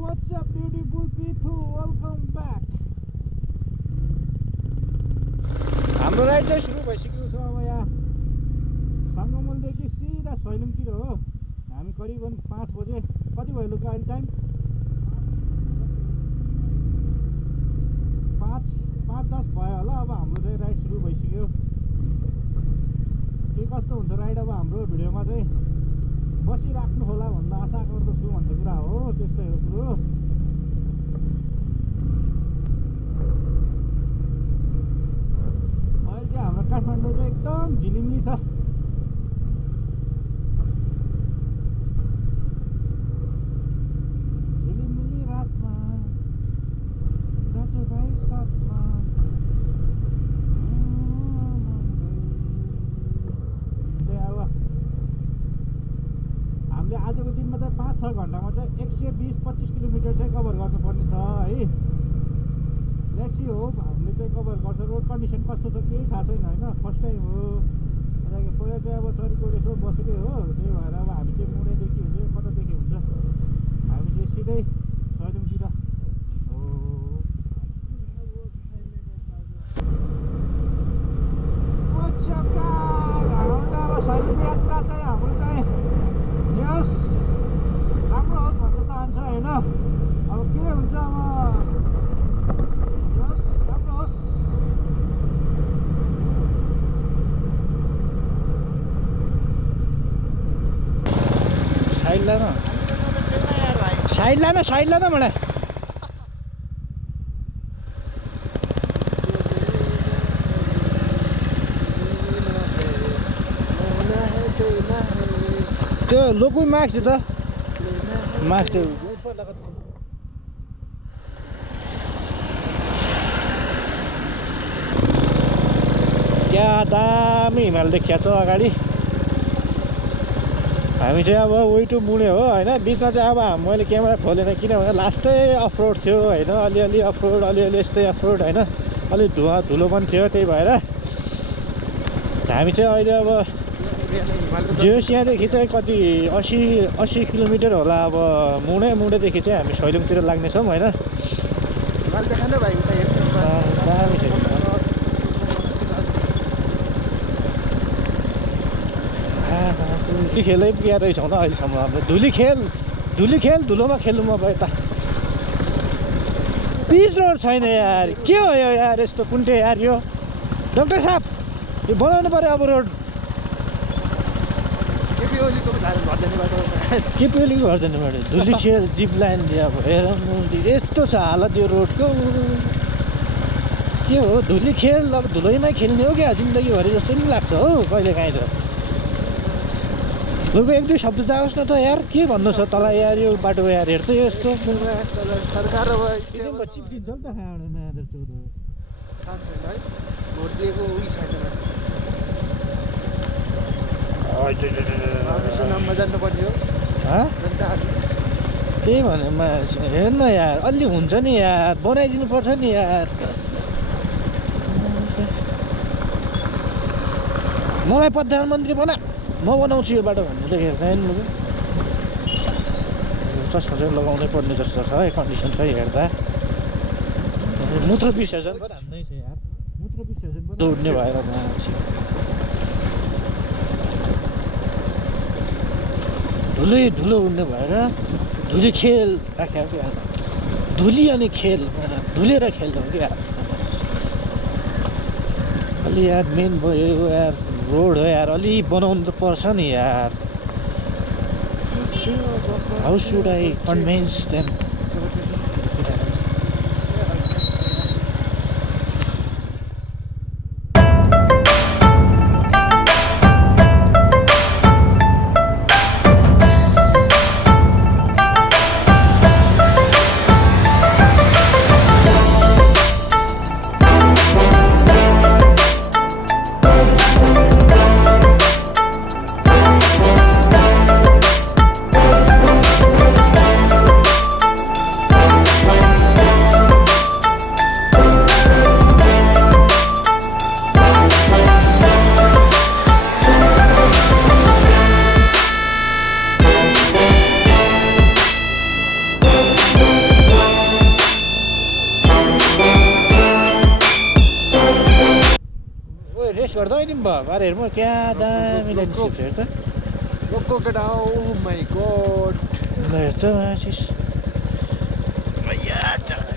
what's up beautiful people, welcome back. हाम्रो ride चाहिँ सुरु भइसकेको छ। अब यहाँ सङ्गमुलदेखि सिधा सैलुङतिर हो। हामी करिबन 5 बजे, कति भयो लुका अहिले टाइम? 5:10 भयो होला। अब हाम्रो चाहिँ राइड सुरु भइसक्यो। के कस्तो हुन्छ राइड अब हाम्रो भिडियोमा चाहिँ बसिराख्नु होला भन्न आशा गर्दछु भन्ने कुरा हो। त्यस्तै हो कुरो। अहिले चाहिँ हाम्रो काठमाडौँ चाहिँ एकदम झिलिमिली छ। झिलिमिली रातमा दाजुभाइ साथमा हामीले आजको दिनमा चाहिँ 5-6 घन्टामा चाहिँ 120-25 किलोमिटर चाहिँ कभर गर्नुपर्ने छ है। लेट्स सी होप हामीले चाहिँ कभर गर्छ। रोड कन्डिसन कस्तो छ केही थाहा छैन होइन, फर्स्ट टाइम हो। पहिला चाहिँ अब चरीकोट यसो बसेकै हो। त्यही भएर अब हामी चाहिँ मुडेदेखि हुन्छ कतादेखि हुन्छ हामी चाहिँ सिधै सैलुङतिर हो। सैलुङ यात्रा चाहिँ हाम्रो चाहिँ जस राम्रो होस् भन्न चाहन्छ होइन। अब के हुन्छ अब जस राम्रो होस्। साइड लान मलाई। त्यो लोकुई मार्क्स त मार्क्स त्यो क्या दामी हिमाल देखिया छ अगाडि। हामी चाहिँ अब वे टु मुडे हो होइन। बिचमा चाहिँ अब मैले क्यामेरा खोलेन किनभने लास्टै अफरोड थियो होइन। अलिअलि अफरोड अलिअलि यस्तै अफरोड होइन। अलि धुलो पनि थियो। त्यही भएर हामी चाहिँ अहिले अब जोस यहाँदेखि चाहिँ कति 80 किलोमिटर होला। अब मुडेदेखि चाहिँ हामी सैलुङतिर लाग्नेछौँ होइन। धुली खेलै पुगेर रहेछौँ त अहिलेसम्म। अब धुली खेल धुलोमा खेल्नु म अब यता पिच रोड छैन यार। के हो यो यार यस्तो कुन्टे यार। यो डाक्टर साहब यो बनाउनु पऱ्यो अब रोड। केपिओलीको घर जानु पऱ्यो। धुली खेल जिप लाइन अब हेर यस्तो छ हालत यो रोडको। के हो धुली खेल अब धुलैमै खेल्ने हो क्या जिन्दगीभरि जस्तो पनि लाग्छ हो कहिले काहीँ त। लोगो 1-2 शब्द जाओस् न त यार। के भन्नु छ तँलाई यार यो बाटो यार हेर्छ यस्तो सरकार अब चिप दिन्छ नि त त्यही भने हेर्न यार अलि हुन्छ नि यार बनाइदिनु पर्छ नि यार। मलाई प्रधानमन्त्री बना म बनाउँछु यो बाटो भन्ने चाहिँ हेर्दैन। चस्मा चाहिँ लगाउनै पर्ने जस्तो छ है कन्डिसन चाहिँ हेर्दा। मूत्र विसर्जन पनि हान्दै छ यार। मूत्र विसर्जन पनि उड्ने भएर धुलो उड्ने भएर धुली खेल राख्यो क्या। धुली अनि खेल धुलेर खेल्नु हो क्या। अलि यार मेन भयो यार रोड हो यार। अलि बनाउनु त पर्छ नि यार। How should I convince them. Rest गर्दा नि भयो हेर म क्या दामी लाग्छ हेर त रोको केटा ओ माय गॉड ल हेर त आशिष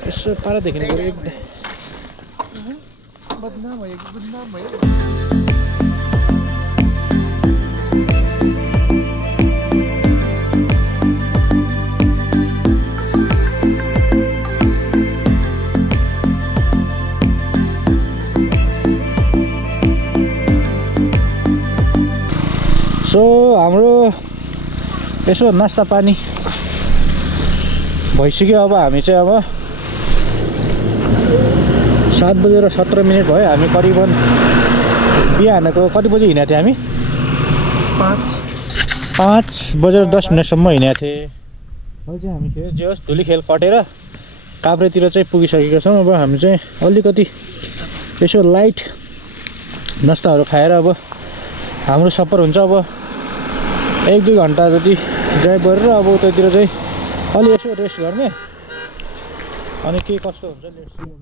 यसो पारा देखिने गरे एकदम बदनाम भयो सो हाम्रो यसो नास्ता पानी भइसक्यो अब हामी चाहिँ अब 7:17 भयो हामी करिबन बिहानको कति बजी हिँडेको थियौँ हामी 5:10 हिँडेको थिएँ अहिले चाहिँ हामी फेरि जे होस् धुलीखेल कटेर काभ्रेतिर चाहिँ पुगिसकेका छौँ अब हामी चाहिँ अलिकति यसो लाइट नास्ताहरू खाएर अब हाम्रो सफर हुन्छ अब 1-2 घन्टा जति ड्राइभ गरेर अब उतातिर चाहिँ अलि यसो रेस्ट गर्ने अनि के कस्तो हुन्छ लेट्स सी अब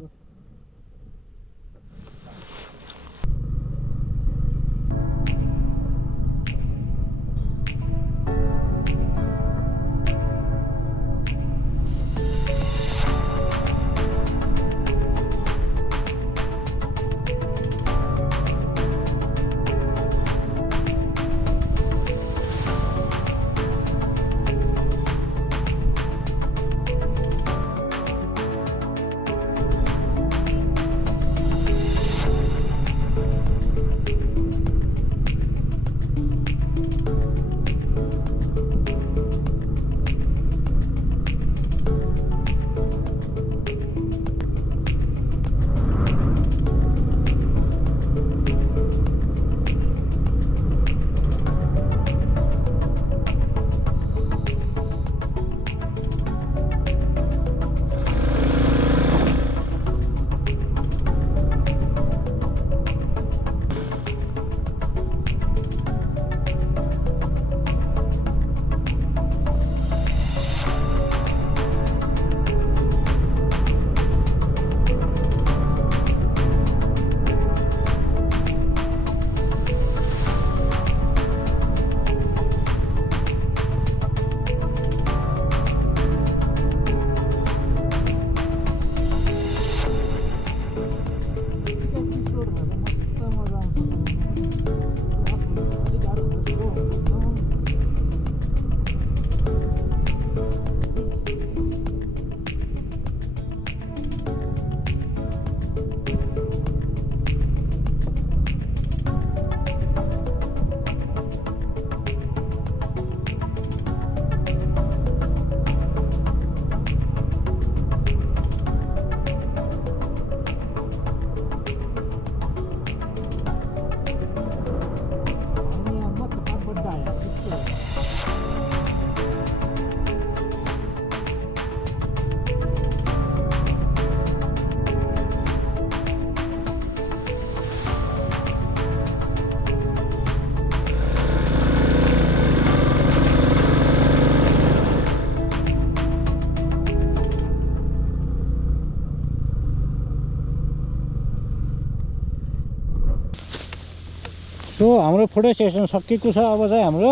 सो हाम्रो फोटो सेसन सकिएको छ अब चाहिँ हाम्रो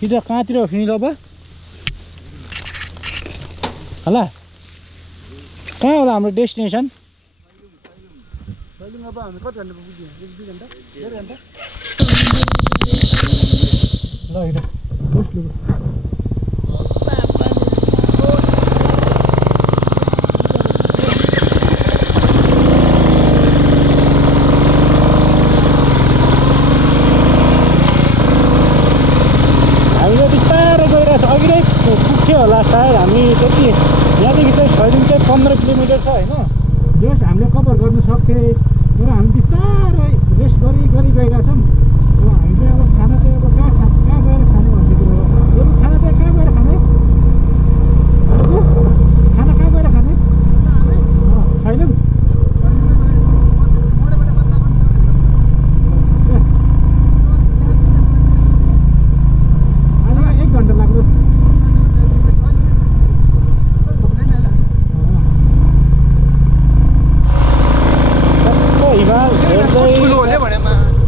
सिधा कहाँतिर उठ्ने अब होला कहाँ होला हाम्रो डेस्टिनेसन अब हामी कति घन्टा पुग्यो 1-2 घन्टा 1.5 घन्टा ल हिँड होला सायद हामी त्यति यहाँदेखि चाहिँ सैलुङ चाहिँ 15 किलोमिटर छ होइन जस हामीले कभर गर्नु सक्थ्यो तर हामी बिस्तारै रेस्ट गरी गइरहेका छौँ अब हामी चाहिँ अब खाना चाहिँ अब कहाँ गएर खाने भन्ने कुरो हो यो खाना चाहिँ कहाँ गएर खाने खाना कहाँ गएर खाने सैलुङ आज 1 घन्टा लाग्यो हिमाल हेर्दै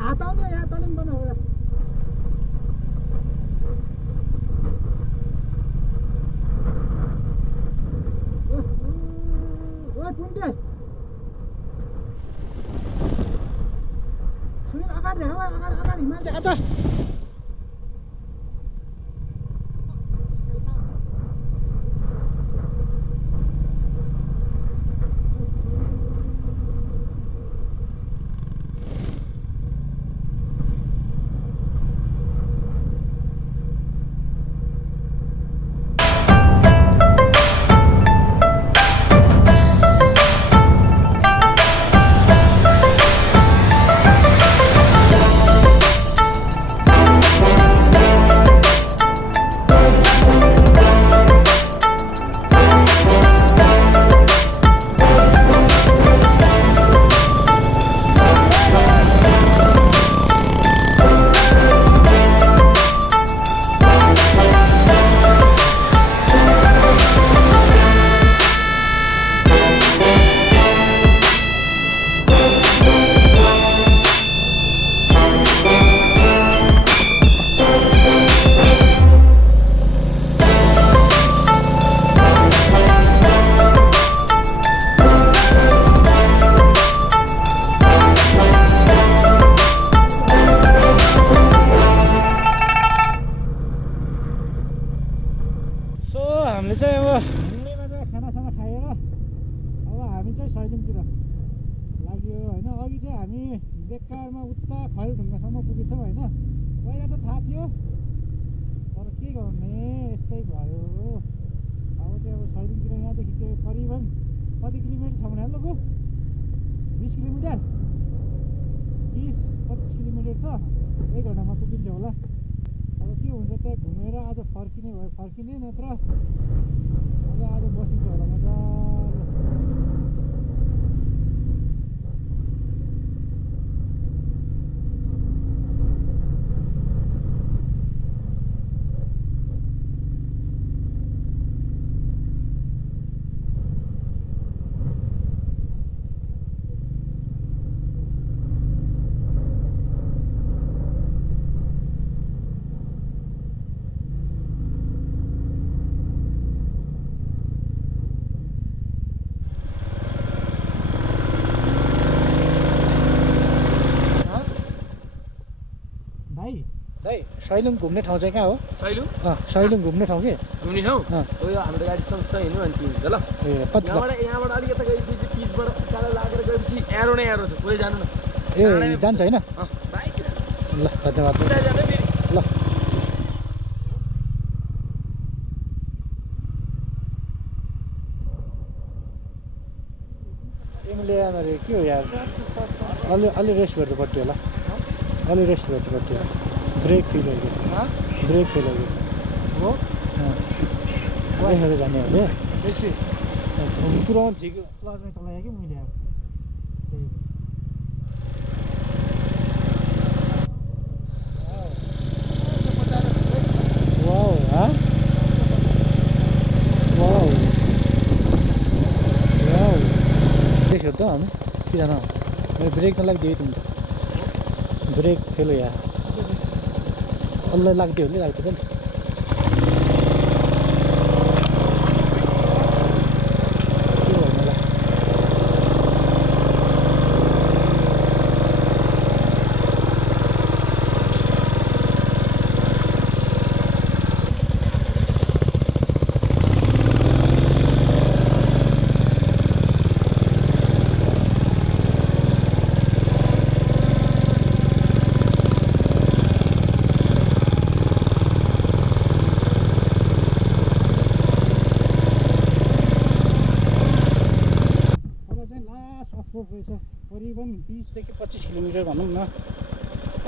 हात आउँदैन यहाँ तल पनि बनाऊ एउटा सुनिल अगाडि अगाडि मान्छे आता हामीले चाहिँ अब मुम्बईमा चाहिँ खानासाना खाएर अब हामी चाहिँ सैलुङतिर लाग्यो होइन अघि चाहिँ हामी बेकारमा उता खैलढुङ्गासम्म पुगेछौँ होइन पहिला त थाहा थियो तर के गर्ने यस्तै भयो अब चाहिँ अब सैलुङतिर यहाँदेखि के करिबन कति किलोमिटर छ भने ल 20 किलोमिटर 20-25 किलोमिटर छ 1 घन्टामा पुगिन्छ होला अब के हुन्छ त घुमेर आज फर्किने भयो फर्किने नत्र अब आज बसिन्छ होला मजाले सैलुङ घुम्ने ठाउँ चाहिँ कहाँ हो सैलुङ सैलुङ घुम्ने ठाउँ के घुम्ने ठाउँ यो हाम्रो गाडी सँगसँगै हिँड्नु अनि तिमी ल ए कति यहाँबाट अलिक यता गएपछि पिचबाट उकालो लागेर गएपछि एरो नै एरो छ पुरै जानु न ए जान्छ होइन बाइक ल धन्यवाद ल तिमीले यहाँ के हो यार अलि रेस्ट गर्नु पर्थ्यो होला अलि रेस्ट गर्नु पर्थ्यो ब्रेक फेल हो गयो ब्रेक फेल हो गयो हो देखेर जाने हो बेसी पुरा झिक्यो लजमै चलायो कि मैले वाउ हाँ वाउ वाउ देखियो त हामी किन मैले ब्रेक नलागिदियो तिमी ब्रेक फेल हो यार अल्लाह लाग्थ्यो होला लाग्थ्यो नि करिबन 20देखि 25 किलोमिटर भनौँ न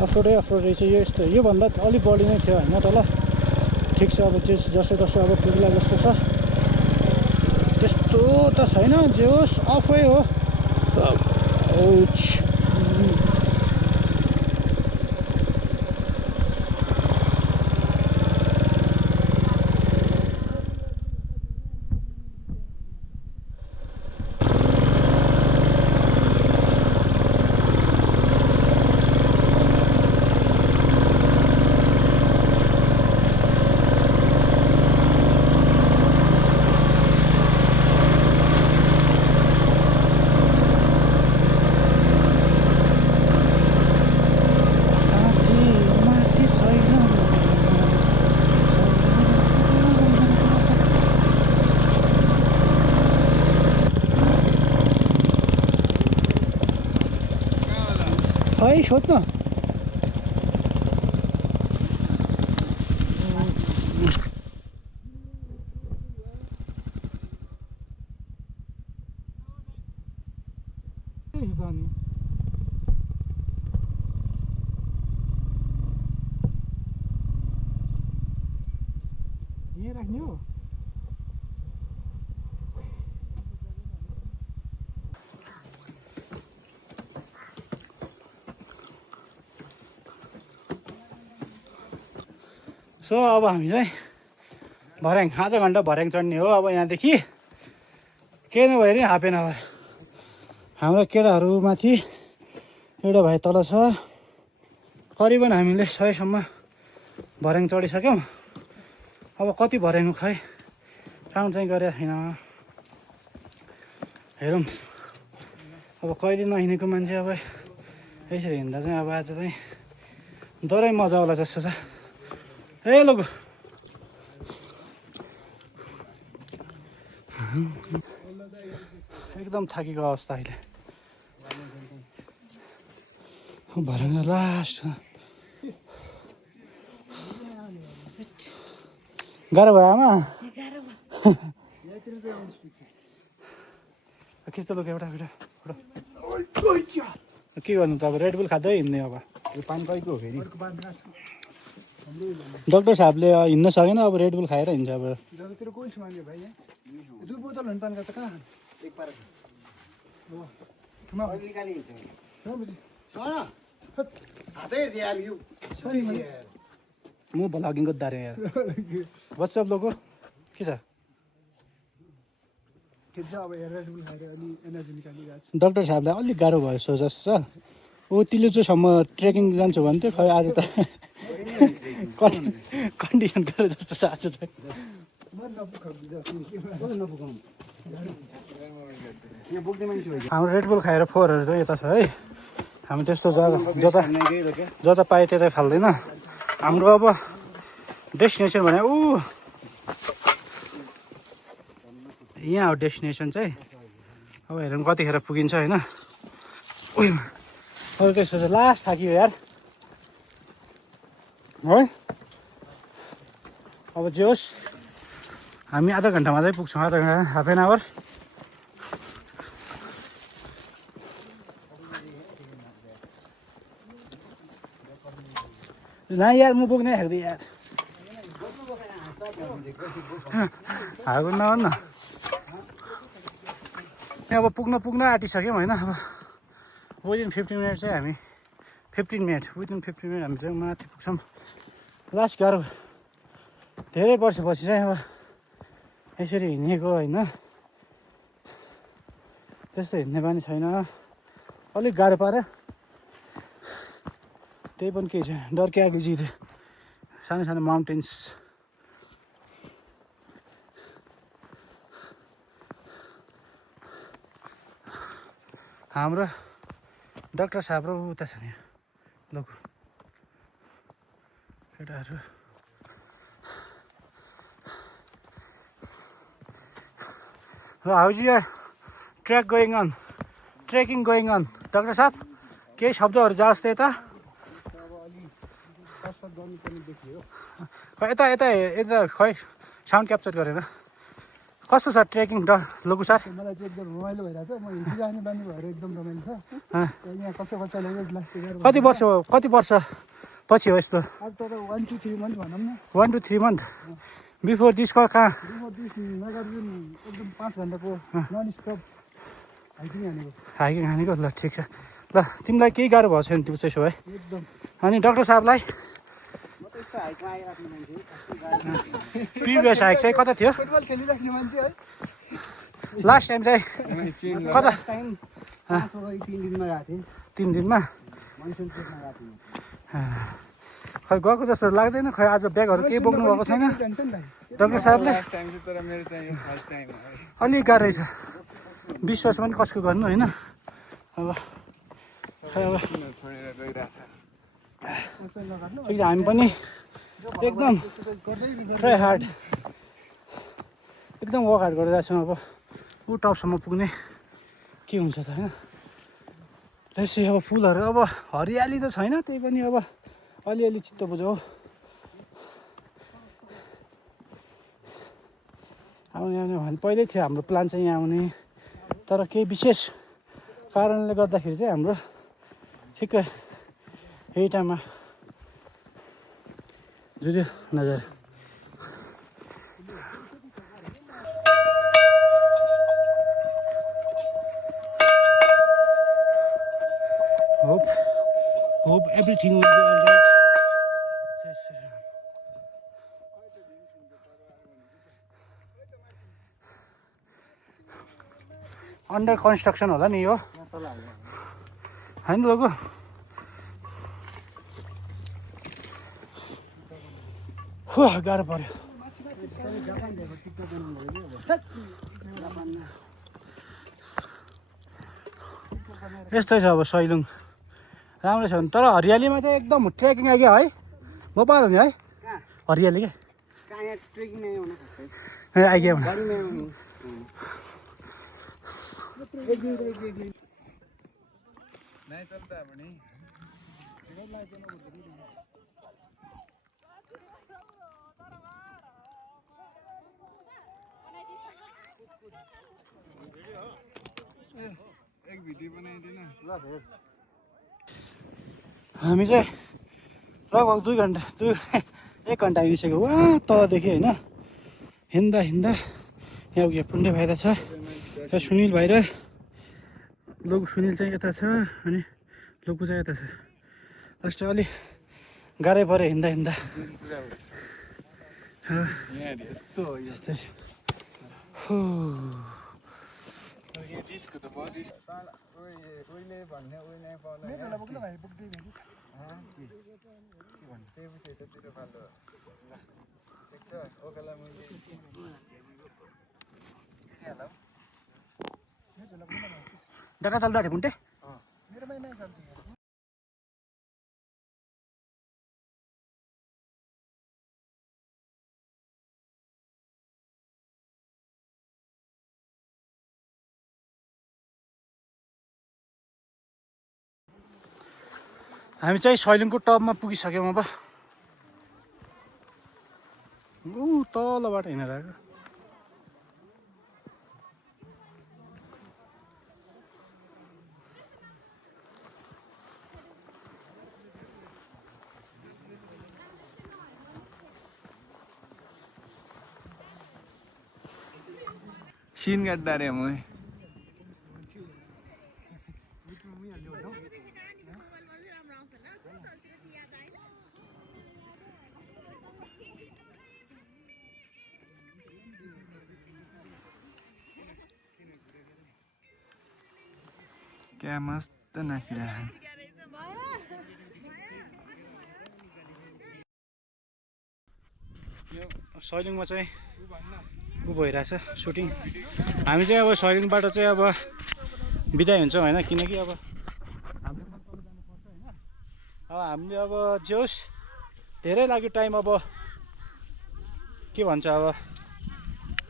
अफरोडै अफरोड रहेछ यो यस्तो योभन्दा अलिक बढी नै थियो होइन त ल ठिक छ अब जसो तसो अब पुग्ला जस्तो छ त्यस्तो त छैन जे होस् अफै हो सोध्न यहीँ राख्ने हो सो अब हामी चाहिँ भर्याङ आधा घन्टा भर्याङ चढ्ने हो अब यहाँदेखि केही नभए नि हाफ एन आवर हाम्रो केटाहरूमाथि एउटा भाइ तल छ करिबन हामीले 100 सम्म भर्याङ चढिसक्यौँ अब कति भर्याङ खै काउन्ट चाहिँ गरेको छैन हेरौँ अब कहिले नहिँडेको मान्छे अब यसरी हिँड्दा चाहिँ अब आज चाहिँ डरै मजा आउला जस्तो छ ए लोगो एकदम थाकेको अवस्था अहिले भर्याङ लास्ट गाह्रो भयो आमा खिच्दा लोक एउटा के गर्नु त अब रेडबुल खाँदै हिँड्ने अब पानी कहीको हो फेरि डाक्टर साहबले हिँड्न सकेन अब रेडबुल खाएर हिँड्छ अब जतातिर कोही छ मान्छे भाइ यहाँ 2 बोतल हुन्छ पानीका त कहाँ एक पारा म भ्लगिङ गर्दा यार वाट्सएप लोगो के छ अब रेडबुल खाएर अलि एनर्जी निकालिरहेको छ डाक्टर साहबलाई अलिक गाह्रो भयो सो जस्तो छ ऊ तिलुचोसम्म ट्रेकिङ जान्छु भन्थ्यो खै आज त कन्डिसन गरेर जस्तो छ आज चाहिँ हाम्रो रेडबुल खाएर फोहोरहरू चाहिँ यता छ है हामी त्यस्तो जता जता पाए त्यतै फाल्दैन हाम्रो अब डेस्टिनेसन भने ऊ यहाँ हो डेस्टिनेसन चाहिँ अब हेरौँ कतिखेर पुगिन्छ होइन अरू त्यस्तो चाहिँ लास्ट थाकियो यार है अब जे होस् हामी आधा घन्टामा चाहिँ पुग्छौँ आधा घन्टा हाफ एन आवर नहीं यार म पुग्नै खाँदै यार हागु न अब पुग्न आँटिसक्यौँ होइन अब विदिन 15 मिनट चाहिँ हामी 15 मिनट हामी चाहिँ माथि पुग्छौँ लास्ट गाह्रो धेरै वर्षपछि चाहिँ अब यसरी हिँडेको होइन त्यस्तो हिँड्ने बानी छैन अलिक गाह्रो पार्यो त्यही पनि केही छ डर के आएको जिते सानो सानो माउन्टेन्स हाम्रो डाक्टर साहब र उता छ नि लोक केटाहरू how is your trekking going on doctor साहब केही शब्दहरू जाओस् त यता यता यता यता खै साउन्ड क्याप्चर गरेर कस्तो छ ट्रेकिङ लोगु सर मलाई चाहिँ एकदम रमाइलो भइरहेछ म हिँडिरहने बानी भएर एकदम रमाइलो छ यहाँ कसैले लास्ट कति वर्ष पछि हो यस्तो अब तर 1 to 3 मन्थ भनौँ न 1 to 3 month बिफोर दिसको कहाँ नगरिदिन एकदम 5 घन्टाको नन स्टप हाइकिङ हानेको ल ठिक छ ल तिमीलाई केही गाह्रो भएको छैन त्यो त्यसो भए एकदम अनि डाक्टर साहबलाई प्रिभियस हाइक चाहिँ कता थियो फुटबल खेलिराख्ने मान्छे है लास्ट टाइम चाहिँ कता 3 दिनमा गएको थिएँ 3 दिनमा मनसुन ट्रिपमा गएको थिएँ खै गएको जस्तो लाग्दैन खै आज ब्यागहरू केही बोक्नु भएको छैन जान्छ नि भाइ डाक्टर साहबले तर मेरो चाहिँ फर्स्ट टाइम अलिक गाह्रो छ विश्वास पनि कसको गर्नु होइन अब खै अब छोडेर गइरहेछ हामी पनि एकदम ट्राई हार्ड एकदम वर्क हार्ड गरिरहेको छौँ अब ऊ टपसम्म पुग्ने के हुन्छ त होइन त्यसै अब फुलहरू अब हरियाली त छैन, त्यही पनि अब अलिअलि चित्त बुझाउ आउने भने पहिल्यै थियो हाम्रो प्लान चाहिँ यहाँ आउने, तर केही विशेष कारणले गर्दाखेरि चाहिँ हाम्रो ठिक्कै यही टाइममा जुर्यो नजर। Hope everything will be all right. Under construction होला नि यो होइन लोगो। गाह्रो पर्यो। यस्तै छ अब सैलुङ राम्रो छ तर हरियालीमा चाहिँ एकदम ट्रेकिङ आइग्यो है भोपाल हुने है हरियाली क्या आइग्यो हामी चाहिँ लगभग 1 घन्टा हिँडिसक्यो वहाँ तलदेखि होइन हिँड्दा यहाँ उयो पुण्य भाइरा छ र सुनिल भाइ र सुनिल चाहिँ यता छ अनि लोकु चाहिँ यता छ। लास्ट अलि गाह्रै पऱ्यो हिँड्दा डाटा चल्दा थियो कुन्टे मेरोमा नै चल्छ। हामी चाहिँ सैलुङको टपमा पुगिसक्यौँ अब तलबाट हिँडेर आएको। शीन गड्डा रे म क्या मस्त नाचिरहेको यो सैलुङमा चाहिँ उ भइरहेछ सुटिङ। हामी चाहिँ अब सैलुङबाट चाहिँ अब बिदाई हुन्छौँ होइन किनकि अब हामीले अब जे होस् धेरै लाग्यो टाइम। अब के भन्छ अब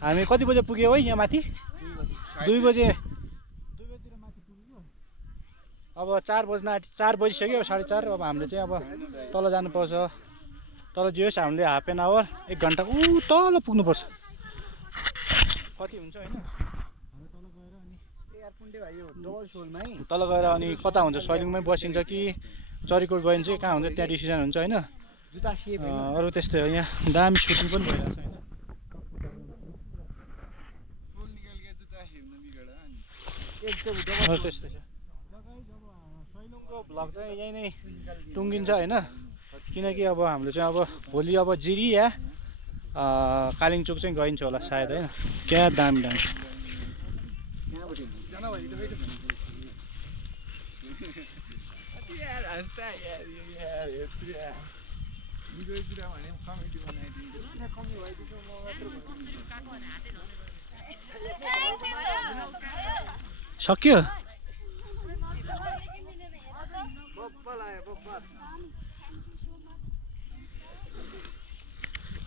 हामी कति बजे पुग्यो है यहाँ माथि 2 बजे माथि पुग्यो। अब 4 बजिसक्यो 4:30। अब हामीले चाहिँ अब तल जानुपर्छ। तल जे होस् हामीले हाफ एन आवर 1 घन्टा तल पुग्नुपर्छ। कति हुन्छ होइन तल गएर अनि कता हुन्छ सैलुङमै बसिन्छ कि चरीकोट गइन्छ कि कहाँ हुन्छ त्यहाँ डिसिजन हुन्छ होइन। अरू त्यस्तै हो यहाँ दामी सुटिङ पनि भइरहेछ होइन त्यस्तै छ। सैलुङको भ्लग चाहिँ यहीँ नै टुङ्गिन्छ होइन किनकि अब हाम्रो चाहिँ अब भोलि अब जिरी या कालिङचोक चाहिँ गइन्छ होला सायद होइन। क्या दामी सक्यो।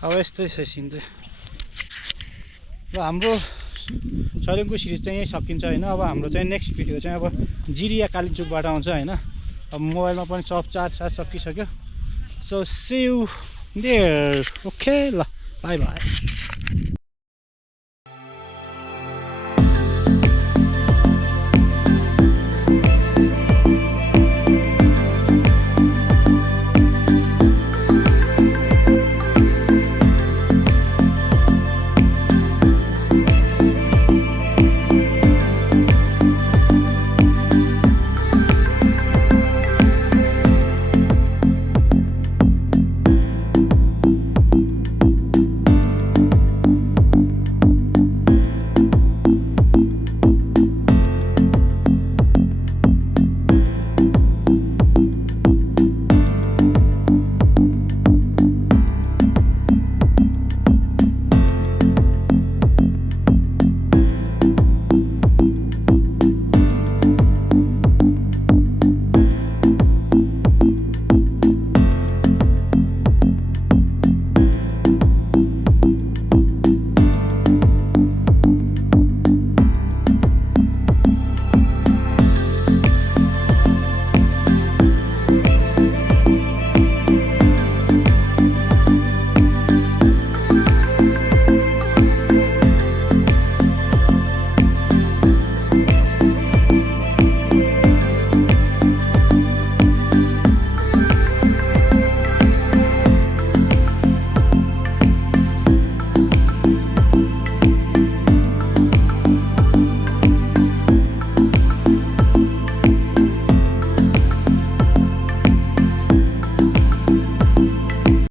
अब यस्तै छ सिन चाहिँ। र हाम्रो सलेमको सिरिज चाहिँ यहीँ सकिन्छ होइन। अब हाम्रो चाहिँ नेक्स्ट भिडियो चाहिँ अब जिरिया कालिम्पोङबाट आउँछ होइन। अब मोबाइलमा पनि सब चार्ज सकिसक्यो। So see you there. Okay ल बाई बाई।